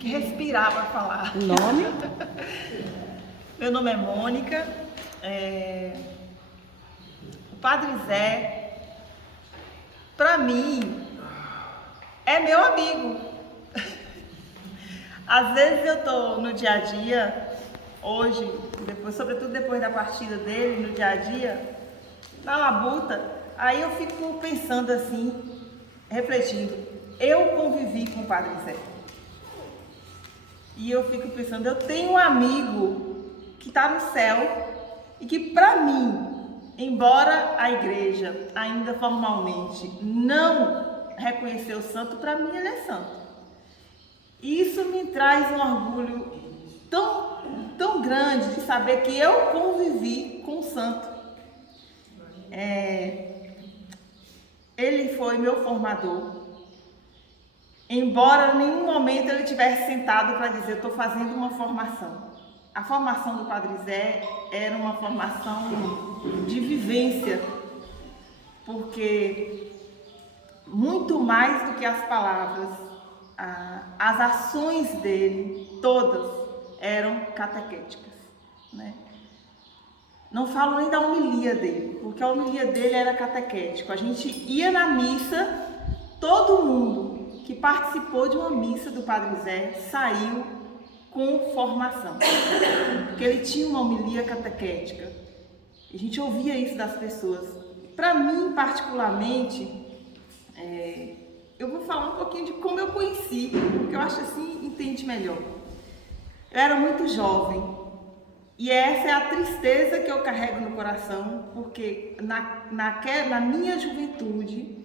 que respirar para falar. Nome? Meu nome é Mônica. O Padre Zé, para mim, é meu amigo. Às vezes eu tô no dia a dia, hoje, sobretudo depois da partida dele, no dia a dia, na labuta, aí eu fico pensando assim, refletindo, eu convivi com o Padre Zé. E eu fico pensando, eu tenho um amigo que está no céu e que para mim, embora a igreja ainda formalmente não reconheceu o santo, para mim ele é santo. E isso me traz um orgulho tão grande de saber que eu convivi com o santo. Ele foi meu formador. Embora em nenhum momento ele tivesse sentado para dizer, eu estou fazendo uma formação. A formação do Padre Zé era uma formação de vivência, porque muito mais do que as palavras, as ações dele, todas, eram catequéticas, né? Não falo nem da homilia dele, porque a homilia dele era catequética. A gente ia na missa, todo mundo que participou de uma missa do Padre Zé saiu com formação, porque ele tinha uma homilia catequética. A gente ouvia isso das pessoas. Para mim, particularmente, eu vou falar um pouquinho de como eu conheci, porque eu acho assim, entende melhor. Eu era muito jovem, e essa é a tristeza que eu carrego no coração, porque na minha juventude,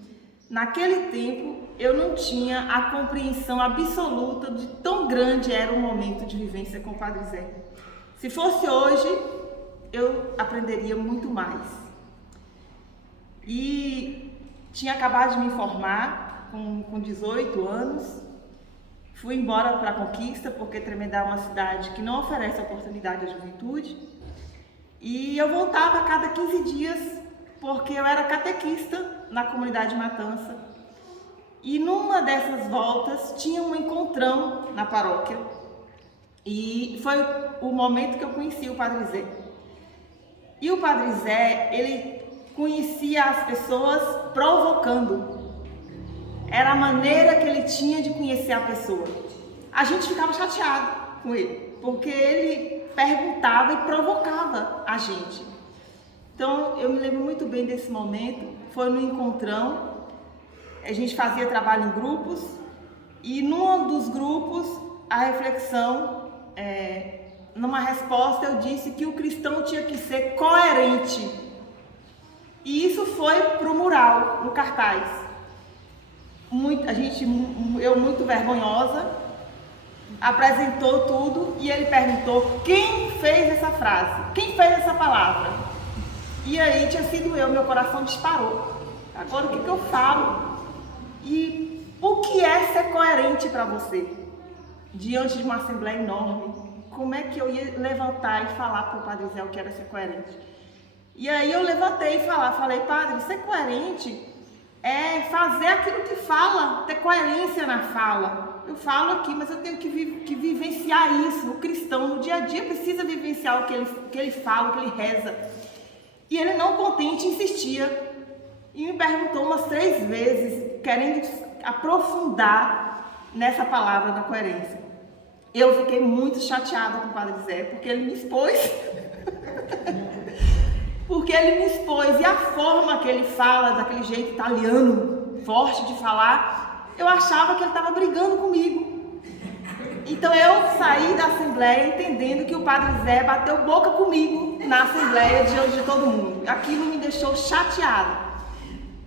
naquele tempo, eu não tinha a compreensão absoluta de tão grande era o momento de vivência com o Padre Zé. Se fosse hoje, eu aprenderia muito mais. E tinha acabado de me formar com 18 anos, fui embora para a Conquista, porque Tremedal é uma cidade que não oferece oportunidade à juventude, e eu voltava a cada 15 dias, porque eu era catequista na comunidade Matança. E numa dessas voltas tinha um encontrão na paróquia, e foi o momento que eu conheci o Padre Zé. E o Padre Zé, ele conhecia as pessoas provocando. Era a maneira que ele tinha de conhecer a pessoa. A gente ficava chateado com ele, porque ele perguntava e provocava a gente. Então, eu me lembro muito bem desse momento. Foi no encontrão, a gente fazia trabalho em grupos, e num dos grupos, a reflexão, numa resposta, eu disse que o cristão tinha que ser coerente. E isso foi para o mural, no cartaz. Eu muito vergonhosa, apresentou tudo e ele perguntou quem fez essa frase, quem fez essa palavra. E aí tinha sido eu, meu coração disparou. Agora o que eu falo? E o que é ser coerente para você? Diante de uma assembleia enorme, como é que eu ia levantar e falar para o Padre Zé o que era ser coerente? E aí eu levantei e falei, Padre, ser coerente é fazer aquilo que fala, ter coerência na fala. Eu falo aqui, mas eu tenho que vivenciar isso. O cristão no dia a dia precisa vivenciar o que ele fala, o que ele reza. E ele, não contente, insistia e me perguntou umas 3 vezes, querendo aprofundar nessa palavra da coerência. Eu fiquei muito chateada com o Padre Zé, porque ele me expôs. Porque ele me expôs, e a forma que ele fala, daquele jeito italiano, forte de falar, eu achava que ele estava brigando comigo. Então eu saí da assembleia entendendo que o Padre Zé bateu boca comigo na assembleia diante de todo mundo. Aquilo me deixou chateada.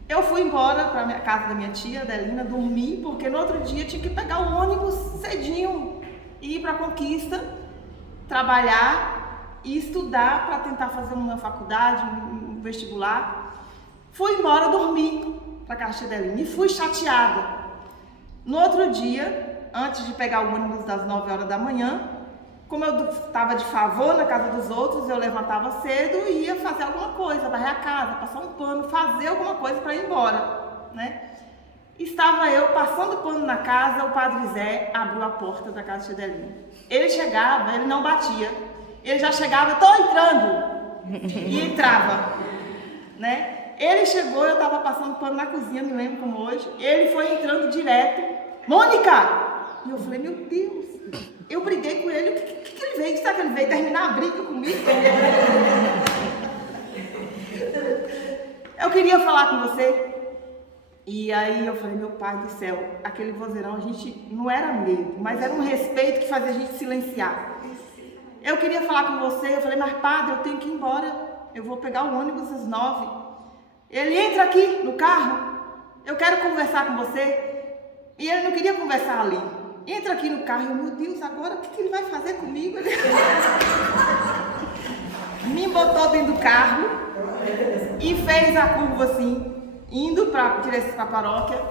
Eu fui embora para a casa da minha tia, Adelina, dormir, porque no outro dia tinha que pegar o ônibus cedinho, ir para a Conquista, trabalhar e estudar para tentar fazer uma faculdade, um vestibular. Fui embora dormir para a casa da Adelina e fui chateada. No outro dia, antes de pegar o ônibus das 9 horas da manhã, como eu estava de favor na casa dos outros, eu levantava cedo e ia fazer alguma coisa, varrer a casa, passar um pano, fazer alguma coisa para ir embora, né? Estava eu passando pano na casa, o Padre Zé abriu a porta da casa de Tia Delinha. Ele chegava, ele não batia. Ele já chegava, estou entrando. E entrava, né? Ele chegou, eu estava passando pano na cozinha, me lembro como hoje. Ele foi entrando direto. Mônica! E eu falei, meu Deus, eu briguei com ele. O que ele veio? Será que ele veio terminar a briga comigo? Eu queria falar com você. E aí eu falei, meu pai do céu, aquele vozeirão, a gente não era medo, mas era um respeito que fazia a gente silenciar. Eu queria falar com você, eu falei, mas padre, eu tenho que ir embora, eu vou pegar o ônibus às 9. Ele entra aqui no carro, eu quero conversar com você. E ele não queria conversar ali. Entra aqui no carro, eu, meu Deus, agora o que ele vai fazer comigo? Ele me botou dentro do carro e fez a curva assim, indo para a paróquia,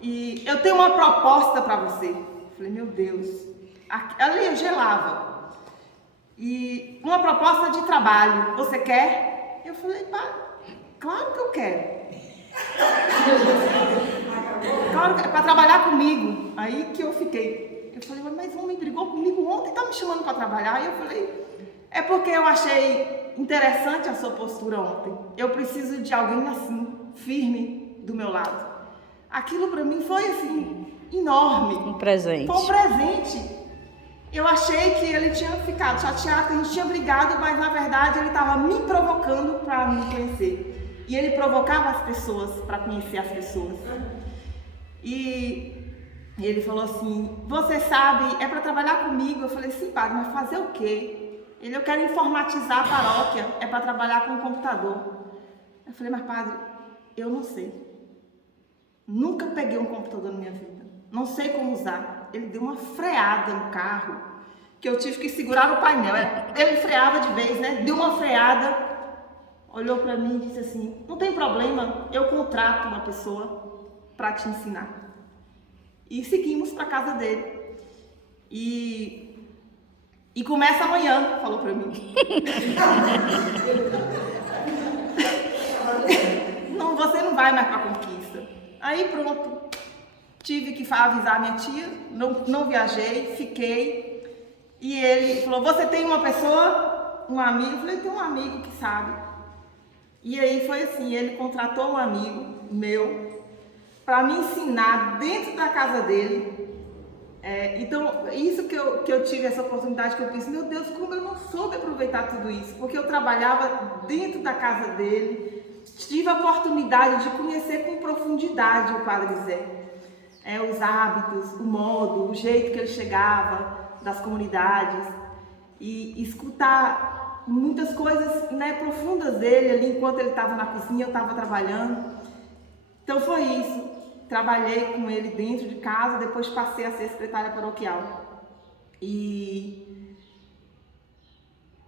e eu tenho uma proposta para você. Falei, meu Deus, ali eu gelava. E uma proposta de trabalho, você quer? Eu falei, pá, claro que eu quero. Claro que é para trabalhar comigo. Aí que eu fiquei. Eu falei, mas o homem brigou comigo ontem, tá me chamando para trabalhar. E eu falei, é porque eu achei interessante a sua postura ontem. Eu preciso de alguém assim, firme do meu lado. Aquilo para mim foi assim, enorme. Um presente. Foi um presente. Eu achei que ele tinha ficado chateado, que a gente tinha brigado, mas na verdade ele estava me provocando para me conhecer. E ele provocava as pessoas para conhecer as pessoas. E ele falou assim, você sabe, é para trabalhar comigo? Eu falei, sim, padre, mas fazer o quê? Ele, eu quero informatizar a paróquia, é para trabalhar com o computador. Eu falei, mas padre, eu não sei. Nunca peguei um computador na minha vida. Não sei como usar. Ele deu uma freada no carro, que eu tive que segurar o painel. Ele freava de vez, né? Deu uma freada, olhou para mim e disse assim, não tem problema, eu contrato uma pessoa para te ensinar. E seguimos para casa dele. E começa amanhã, falou para mim. Não, você não vai mais para a conquista. Aí pronto, tive que avisar minha tia, não viajei, fiquei. E ele falou, você tem uma pessoa, um amigo? Eu falei, tem um amigo que sabe. E aí foi assim, ele contratou um amigo meu para me ensinar dentro da casa dele. Então, isso que eu tive essa oportunidade, que eu pensei, meu Deus, como eu não soube aproveitar tudo isso, porque eu trabalhava dentro da casa dele, tive a oportunidade de conhecer com profundidade o Padre Zé, os hábitos, o modo, o jeito que ele chegava das comunidades, e escutar muitas coisas, né, profundas dele ali, enquanto ele estava na cozinha, eu estava trabalhando. Então foi isso. Trabalhei com ele dentro de casa, depois passei a ser secretária paroquial. E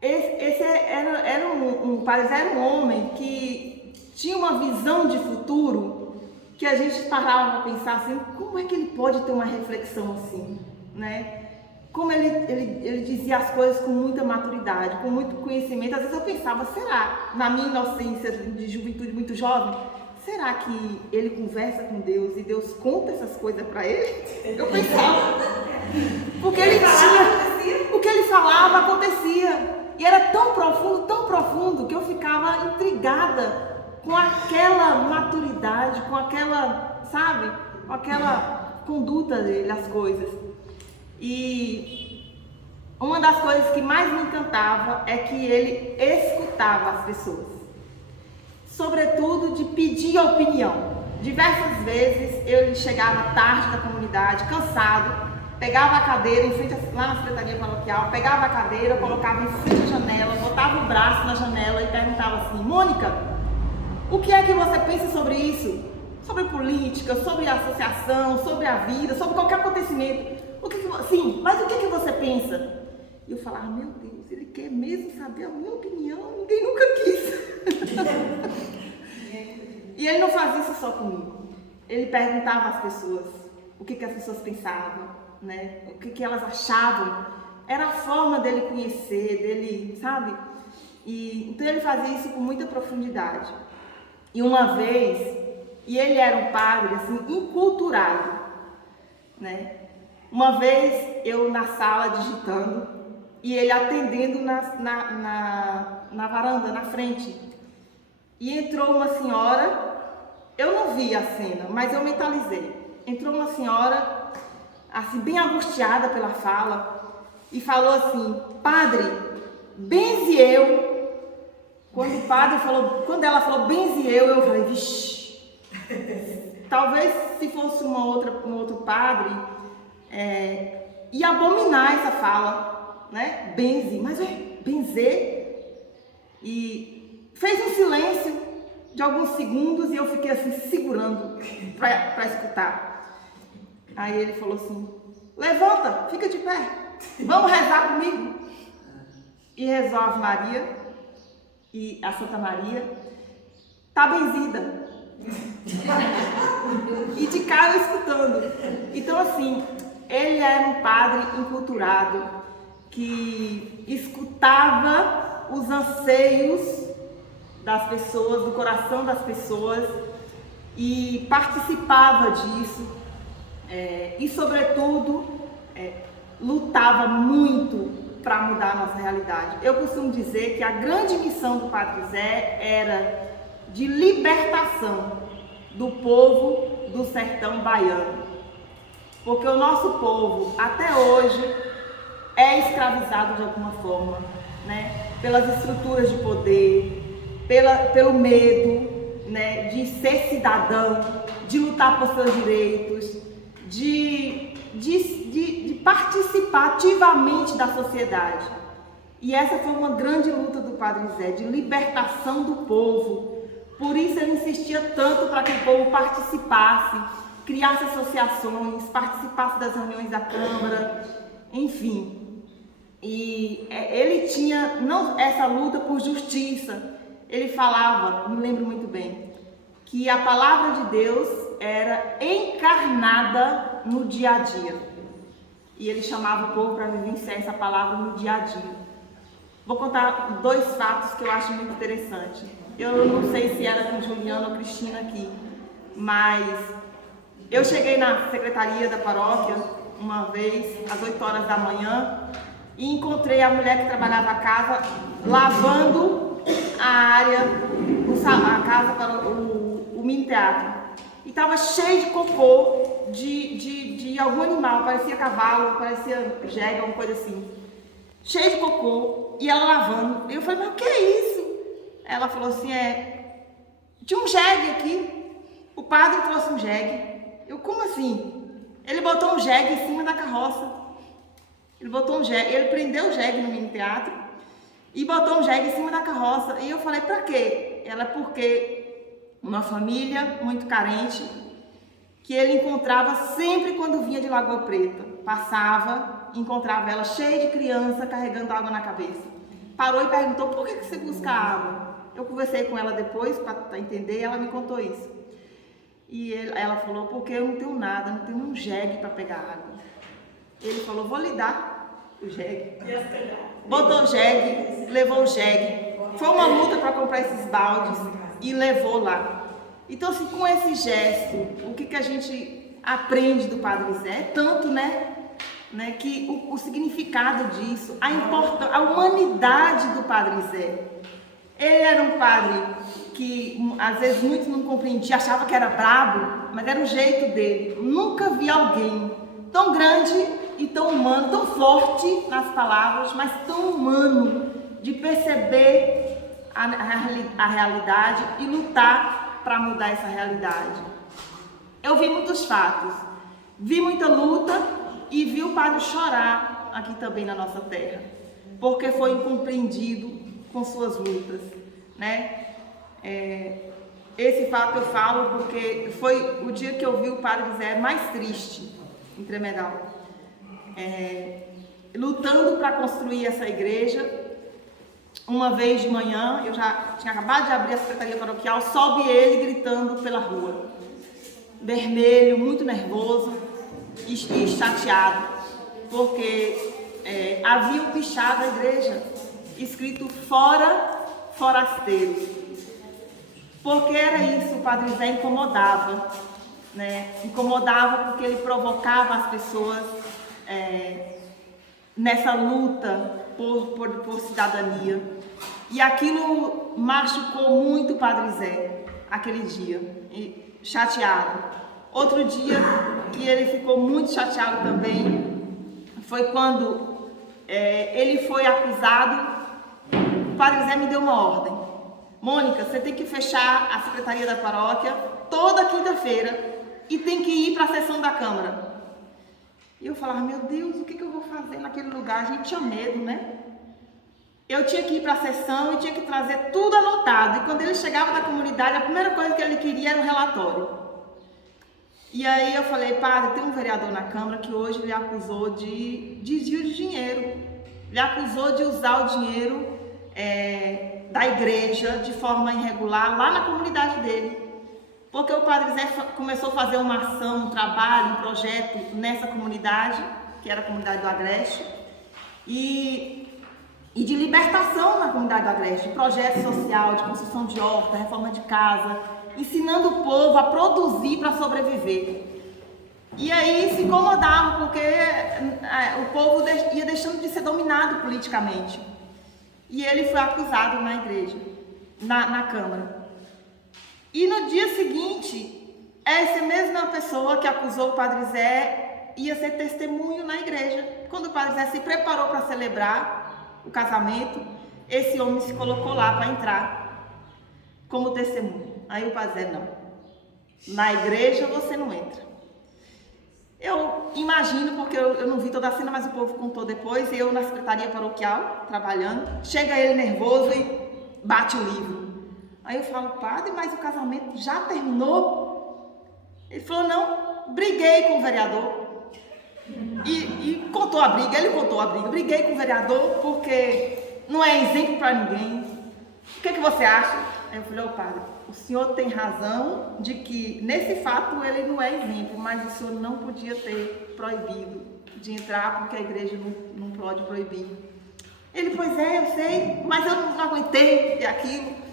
esse era um Padre Zé, era um homem que tinha uma visão de futuro que a gente parava para pensar assim, como é que ele pode ter uma reflexão assim, né? Como ele dizia as coisas com muita maturidade, com muito conhecimento. Às vezes eu pensava, será, na minha inocência de juventude muito jovem, será que ele conversa com Deus e Deus conta essas coisas para ele? Eu pensava. Porque ele tinha, o que ele falava acontecia. E era tão profundo, que eu ficava intrigada com aquela maturidade, com aquela, sabe, com aquela conduta dele, as coisas. E uma das coisas que mais me encantava é que ele escutava as pessoas. Sobretudo de pedir opinião. Diversas vezes ele chegava tarde da comunidade, cansado, pegava a cadeira em frente lá na secretaria paroquial, pegava a cadeira, colocava em frente à janela, botava o braço na janela e perguntava assim, Mônica, o que é que você pensa sobre isso? Sobre política, sobre associação, sobre a vida, sobre qualquer acontecimento. Sim, mas o que é que você pensa? E eu falava, meu Deus, ele quer mesmo saber a minha opinião, ninguém nunca quis. E ele não fazia isso só comigo. Ele perguntava às pessoas o que as pessoas pensavam, né? O que elas achavam. Era a forma dele conhecer, dele, sabe? Então ele fazia isso com muita profundidade. E uma vez E ele era um padre, assim, inculturado, né? Uma vez eu na sala digitando e ele atendendo na varanda, na frente. E entrou uma senhora, eu não vi a cena, mas eu mentalizei. Entrou uma senhora, assim, bem angustiada pela fala, e falou assim: padre, benze eu. Quando ela falou benze eu falei, vixi. Talvez se fosse um outro padre, ia abominar essa fala, né? Benze, mas benzer. E fez um silêncio de alguns segundos e eu fiquei assim segurando para escutar. Aí ele falou assim: levanta, fica de pé, vamos rezar comigo. E rezou a Ave Maria e a Santa Maria. Tá benzida. E de cara escutando. Então assim, ele era um padre inculturado que escutava os anseios das pessoas, do coração das pessoas, e participava disso, e sobretudo lutava muito para mudar a nossa realidade. Eu costumo dizer que a grande missão do Padre Zé era de libertação do povo do sertão baiano, porque o nosso povo até hoje é escravizado de alguma forma, né? Pelas estruturas de poder, pelo medo, né? De ser cidadão, de lutar por seus direitos, de participar ativamente da sociedade. E essa foi uma grande luta do Padre Zé, de libertação do povo. Por isso ele insistia tanto para que o povo participasse, criasse associações, participasse das reuniões da Câmara, enfim. E ele tinha essa luta por justiça. Ele falava, me lembro muito bem, que a palavra de Deus era encarnada no dia a dia. E ele chamava o povo para vivenciar essa palavra no dia a dia. Vou contar 2 fatos que eu acho muito interessante. Eu não sei se era com Juliana ou Cristina aqui, mas eu cheguei na secretaria da paróquia uma vez, às 8 horas da manhã, e encontrei a mulher que trabalhava a casa lavando a área, a casa para o mini teatro. E estava cheio de cocô de algum animal, parecia cavalo, parecia jegue, alguma coisa assim. Cheio de cocô, e ela lavando. E eu falei, mas o que é isso? Ela falou assim, tinha um jegue aqui, o padre trouxe um jegue. Eu, como assim? Ele botou um jegue em cima da carroça. Ele prendeu o jegue no mini teatro e botou um jegue em cima da carroça. E eu falei, pra quê? Ela, porque uma família muito carente, que ele encontrava sempre quando vinha de Lagoa Preta. Passava, encontrava ela cheia de criança, carregando água na cabeça. Parou e perguntou, por que você busca água? Eu conversei com ela depois para entender e ela me contou isso. E ela falou, porque eu não tenho nada, não tenho um jegue para pegar água. Ele falou, vou lhe dar o jegue. Botou o jegue, levou o jegue. Foi uma luta para comprar esses baldes e levou lá. Então, assim, com esse gesto, o que a gente aprende do Padre Zé? Tanto, né, que o significado disso, a humanidade do Padre Zé. Ele era um padre que, às vezes, muitos não compreendiam, achava que era brabo, mas era o jeito dele. Nunca vi alguém tão grande e tão humano, tão forte nas palavras, mas tão humano, de perceber a realidade e lutar para mudar essa realidade. Eu vi muitos fatos, vi muita luta e vi o padre chorar aqui também na nossa terra, porque foi incompreendido com suas lutas, né? Esse fato eu falo porque foi o dia que eu vi o Padre Zé mais triste em Tremedal, lutando para construir essa igreja. Uma vez de manhã, eu já tinha acabado de abrir a secretaria paroquial, sobe ele gritando pela rua, vermelho, muito nervoso e chateado, porque haviam pichado a igreja, escrito fora forasteiros. Porque era isso, o Padre Zé incomodava, né? Incomodava porque ele provocava as pessoas nessa luta por cidadania. E aquilo machucou muito o Padre Zé, aquele dia, chateado. Outro dia que ele ficou muito chateado também foi quando ele foi acusado. O Padre Zé me deu uma ordem: Mônica, você tem que fechar a secretaria da paróquia toda quinta-feira e tem que ir para a sessão da Câmara. E eu falava, meu Deus, o que eu vou fazer naquele lugar? A gente tinha medo, né? Eu tinha que ir para a sessão e tinha que trazer tudo anotado. E quando ele chegava da comunidade, a primeira coisa que ele queria era o relatório. E aí eu falei, padre, tem um vereador na Câmara que hoje lhe acusou de desvio de dinheiro. Lhe acusou de usar o dinheiro da igreja de forma irregular lá na comunidade dele. Porque o Padre Zé começou a fazer uma ação, um trabalho, um projeto nessa comunidade, que era a comunidade do Agreste, e de libertação na comunidade do Agreste, de projeto social, de construção de horta, reforma de casa, ensinando o povo a produzir para sobreviver. E aí se incomodava, porque o povo ia deixando de ser dominado politicamente. E ele foi acusado na igreja, na Câmara. E no dia seguinte, essa mesma pessoa que acusou o Padre Zé ia ser testemunho na igreja. Quando o Padre Zé se preparou para celebrar o casamento, esse homem se colocou lá para entrar como testemunho. Aí o Padre Zé, não, na igreja você não entra. Eu imagino, porque eu não vi toda a cena, mas o povo contou depois, eu na secretaria paroquial, trabalhando, chega ele nervoso e bate o livro. Aí eu falo, padre, mas o casamento já terminou? Ele falou, não, briguei com o vereador. E contou a briga, ele contou a briga. Briguei com o vereador porque não é exemplo para ninguém. O que você acha? Aí eu falei, padre, o senhor tem razão de que nesse fato ele não é exemplo, mas o senhor não podia ter proibido de entrar porque a igreja não pode proibir. Ele, pois é, eu sei, mas eu não aguentei aquilo.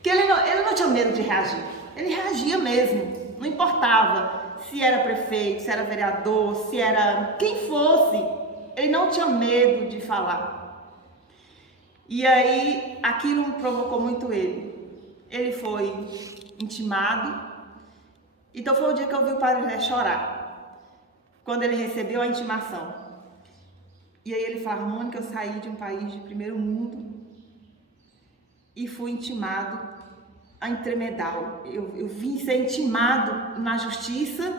Que ele não tinha medo de reagir, ele reagia mesmo, não importava se era prefeito, se era vereador, se era quem fosse, ele não tinha medo de falar. E aí aquilo provocou muito ele. Ele foi intimado, então foi o dia que eu vi o Padre Zé chorar, quando ele recebeu a intimação. E aí ele falava, Mônica, eu saí de um país de primeiro mundo e fui intimado em Tremedal. Eu vim ser intimado na justiça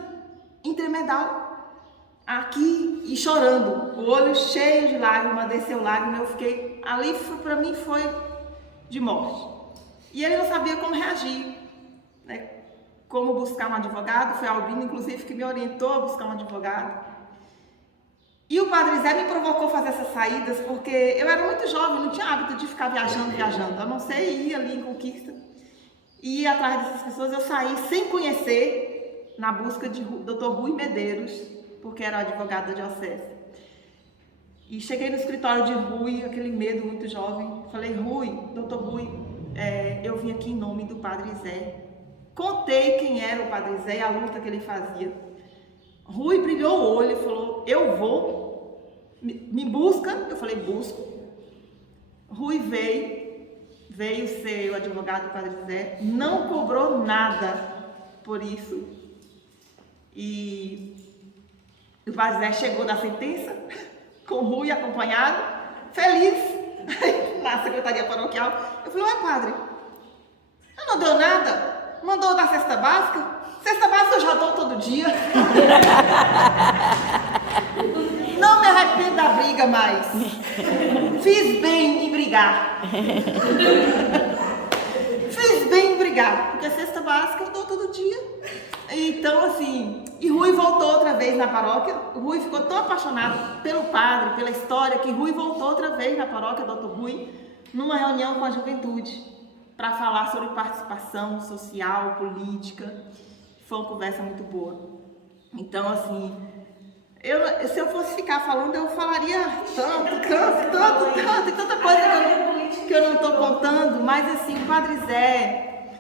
em Tremedal, aqui, e chorando, o olho cheio de lágrimas, desceu lágrima, eu fiquei, ali para mim foi de morte. E ele não sabia como reagir, né? Como buscar um advogado, foi a Albina, inclusive, que me orientou a buscar um advogado. E o Padre Zé me provocou a fazer essas saídas, porque eu era muito jovem, não tinha hábito de ficar viajando, a não ser ir ali em Conquista. E atrás dessas pessoas eu saí sem conhecer, na busca de Dr. Rui Medeiros, porque era advogado da diocese. E cheguei no escritório de Rui, aquele medo muito jovem, falei, Rui, Dr. Rui, eu vim aqui em nome do Padre Zé. Contei quem era o Padre Zé e a luta que ele fazia. Rui brilhou o olho e falou, eu vou, me busca? Eu falei, busco. Rui veio ser o advogado do Padre Zé, não cobrou nada por isso. E o Padre Zé chegou na sentença, com o Rui acompanhado, feliz, na secretaria paroquial. Eu falei, ué, padre, eu não deu nada? Mandou dar cesta básica? Cesta básica eu já dou todo dia. Não me arrependo da briga mais. Fiz bem em brigar. Fiz bem em brigar, porque a cesta básica eu dou todo dia. Então, assim, e Rui voltou outra vez na paróquia. O Rui ficou tão apaixonado pelo padre, pela história, que Rui voltou outra vez na paróquia, doutor Rui, numa reunião com a juventude, para falar sobre participação social, política. Foi uma conversa muito boa. Então, assim, se eu fosse ficar falando, eu falaria tanta coisa que eu não estou contando, mas assim, o Padre Zé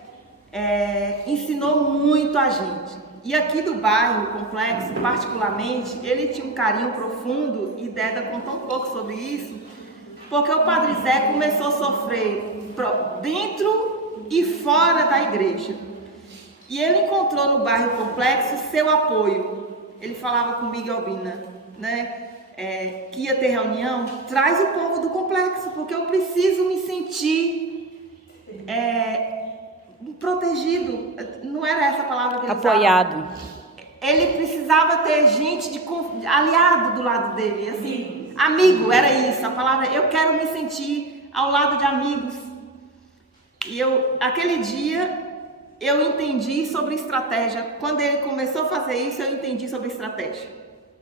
ensinou muito a gente. E aqui do bairro Complexo, particularmente, ele tinha um carinho profundo, e Deda contou um pouco sobre isso, porque o Padre Zé começou a sofrer dentro e fora da igreja. E ele encontrou no bairro Complexo seu apoio. Ele falava comigo, Albina, né? Que ia ter reunião, traz o povo do complexo, porque eu preciso me sentir protegido. Não era essa a palavra que ele apoiado. usava. Ele precisava ter gente aliado do lado dele, assim, amigo, era isso, a palavra, eu quero me sentir ao lado de amigos. E aquele dia, eu entendi sobre estratégia. Quando ele começou a fazer isso, eu entendi sobre estratégia.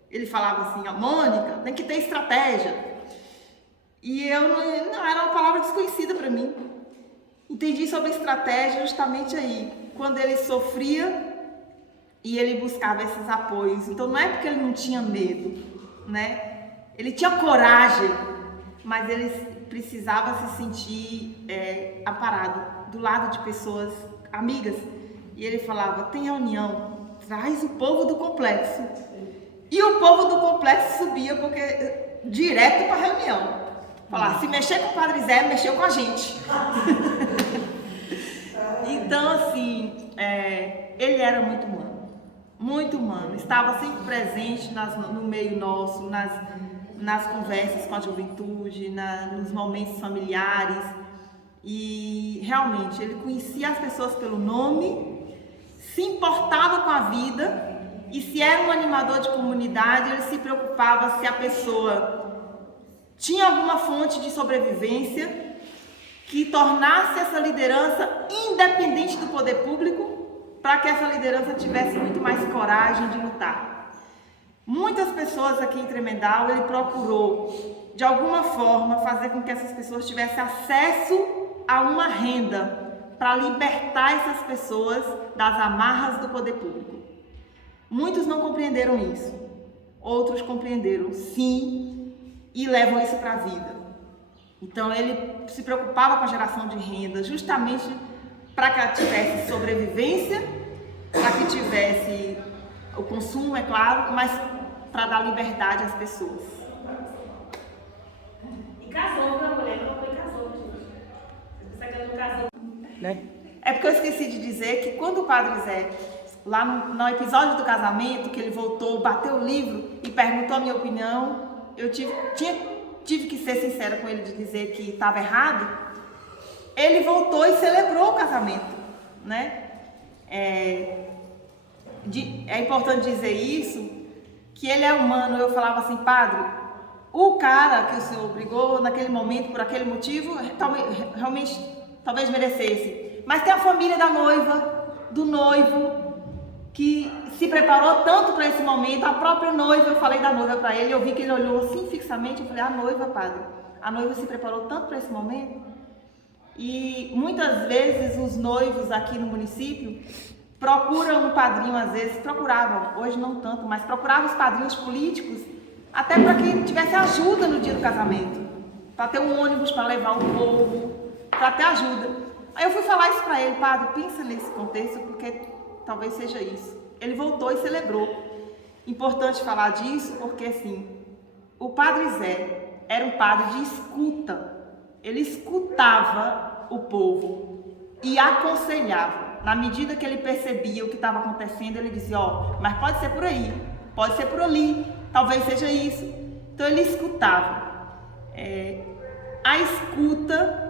Ele falava assim, Mônica, tem que ter estratégia. E não era uma palavra desconhecida para mim. Entendi sobre estratégia justamente aí, quando ele sofria e ele buscava esses apoios. Então não é porque ele não tinha medo, né? Ele tinha coragem, mas ele precisava se sentir amparado do lado de pessoas amigas. E ele falava, tem reunião, traz o povo do complexo. E o povo do complexo subia direto para a reunião. Falar, se mexer com o Padre Zé, mexeu com a gente. Então, assim, ele era muito humano, estava sempre presente no meio nosso, nas conversas com a juventude, nos momentos familiares. E realmente, ele conhecia as pessoas pelo nome, se importava com a vida. E se era um animador de comunidade, ele se preocupava se a pessoa tinha alguma fonte de sobrevivência que tornasse essa liderança independente do poder público, para que essa liderança tivesse muito mais coragem de lutar. Muitas pessoas aqui em Tremedal, ele procurou, de alguma forma, fazer com que essas pessoas tivessem acesso a uma renda para libertar essas pessoas das amarras do poder público. Muitos não compreenderam isso, outros compreenderam sim e levam isso para a vida. Então ele se preocupava com a geração de renda justamente para que tivesse sobrevivência, para que tivesse o consumo, é claro, mas para dar liberdade às pessoas. E casou, minha mulher não foi casou, gente. Você que não casou. É porque eu esqueci de dizer que quando o Padre Zé, lá no episódio do casamento, que ele voltou, bateu o livro e perguntou a minha opinião, eu tive que ser sincera com ele de dizer que estava errado. Ele voltou e celebrou o casamento, né? É importante dizer isso, que ele é humano. Eu falava assim, padre, o cara que o senhor brigou naquele momento, por aquele motivo, talvez merecesse. Mas tem a família da noiva, do noivo, que se preparou tanto para esse momento. A própria noiva, eu falei da noiva para ele, eu vi que ele olhou assim fixamente, eu falei, a noiva, padre, a noiva se preparou tanto para esse momento. E muitas vezes os noivos aqui no município procuram um padrinho, às vezes procuravam, hoje não tanto, mas procuravam os padrinhos políticos até para que tivesse ajuda no dia do casamento, para ter um ônibus para levar o povo, para ter ajuda. Aí eu fui falar isso para ele, padre, pensa nesse contexto, porque talvez seja isso. Ele voltou e celebrou. Importante falar disso, porque assim, o Padre Zé era um padre de escuta. Ele escutava o povo e aconselhava. Na medida que ele percebia o que estava acontecendo, ele dizia, mas pode ser por aí, pode ser por ali, talvez seja isso. Então ele escutava. A escuta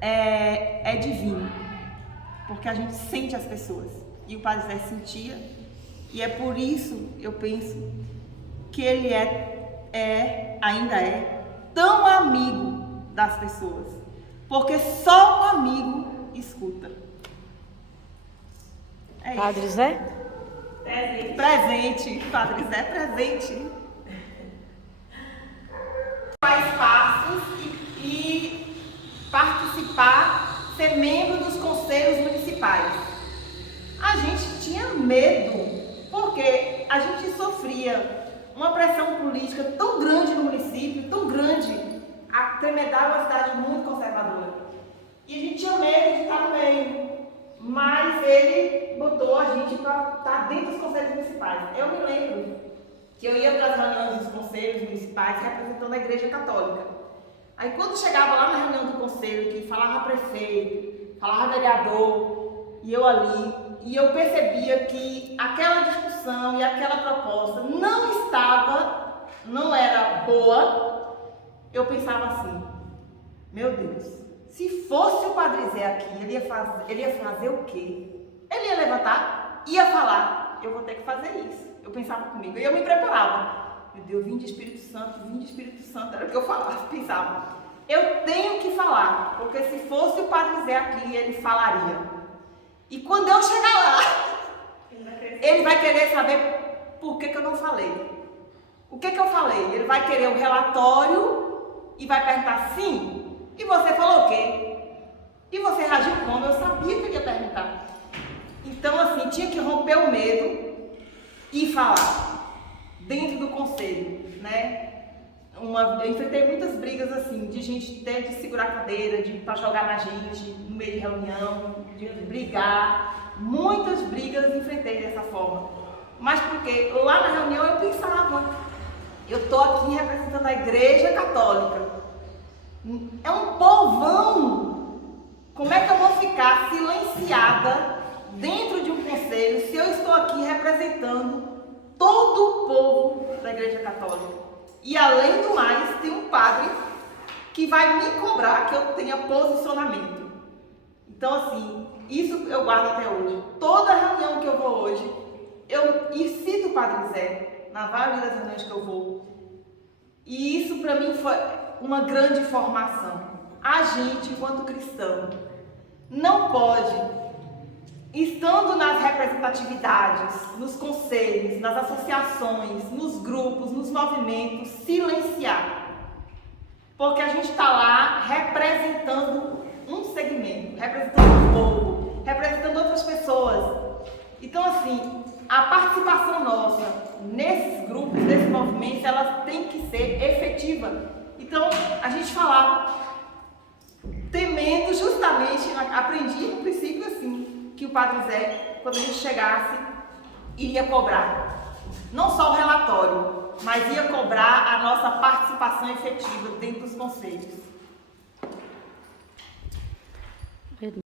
é divina, porque a gente sente as pessoas. E o Padre Zé sentia, e é por isso, eu penso, que ele ainda é tão amigo das pessoas, porque só o amigo escuta. Padre Zé? Presente, Padre Zé presente. Faz passos e participar, ser membro dos conselhos municipais. A gente tinha medo, porque a gente sofria uma pressão política tão grande no município, tão grande. A Tremedal é uma cidade muito conservadora. E a gente tinha medo de estar no meio. mas ele botou a gente para estar dentro dos conselhos municipais. Eu me lembro que eu ia para as reuniões dos conselhos municipais representando a Igreja Católica. Aí quando chegava lá na reunião do conselho, que falava prefeito, falava vereador, e eu ali, e eu percebia que aquela discussão e aquela proposta não era boa, eu pensava assim, meu Deus, se fosse o Padre Zé aqui, ele ia fazer o quê? Ele ia levantar, ia falar, eu vou ter que fazer isso. Eu pensava comigo, e eu me preparava. Meu Deus, vim de Espírito Santo, era o que eu falava, pensava. Eu tenho que falar, porque se fosse o Padre Zé aqui, ele falaria. E quando eu chegar lá, ele vai querer saber por que eu não falei. O que eu falei? Ele vai querer o relatório e vai perguntar sim. E você falou o quê? E você reagiu como? Eu sabia que ele ia perguntar. Então, assim, tinha que romper o medo e falar dentro do conselho, né? Eu enfrentei muitas brigas assim, de gente ter de segurar a cadeira, de ir para jogar na gente, no meio de reunião, de brigar. Muitas brigas enfrentei dessa forma. Mas porque lá na reunião eu pensava, eu estou aqui representando a Igreja Católica. É um povão. Como é que eu vou ficar silenciada dentro de um conselho se eu estou aqui representando todo o povo da Igreja Católica? E além do mais, tem um padre que vai me cobrar que eu tenha posicionamento. Então, assim, isso eu guardo até hoje. Toda reunião que eu vou hoje, eu cito o Padre Zé, na maioria das reuniões que eu vou. E isso para mim foi uma grande formação. A gente, enquanto cristão, não pode, estando nas representatividades, nos conselhos, nas associações, nos grupos, nos movimentos, silenciar. Porque a gente está lá representando um segmento, representando um povo, representando outras pessoas. Então, assim, a participação nossa nesses grupos, nesses movimentos, ela tem que ser efetiva. Então, a gente falava, temendo justamente, aprendi no princípio assim, que o Padre Zé, quando a gente chegasse, iria cobrar não só o relatório, mas ia cobrar a nossa participação efetiva dentro dos conselhos.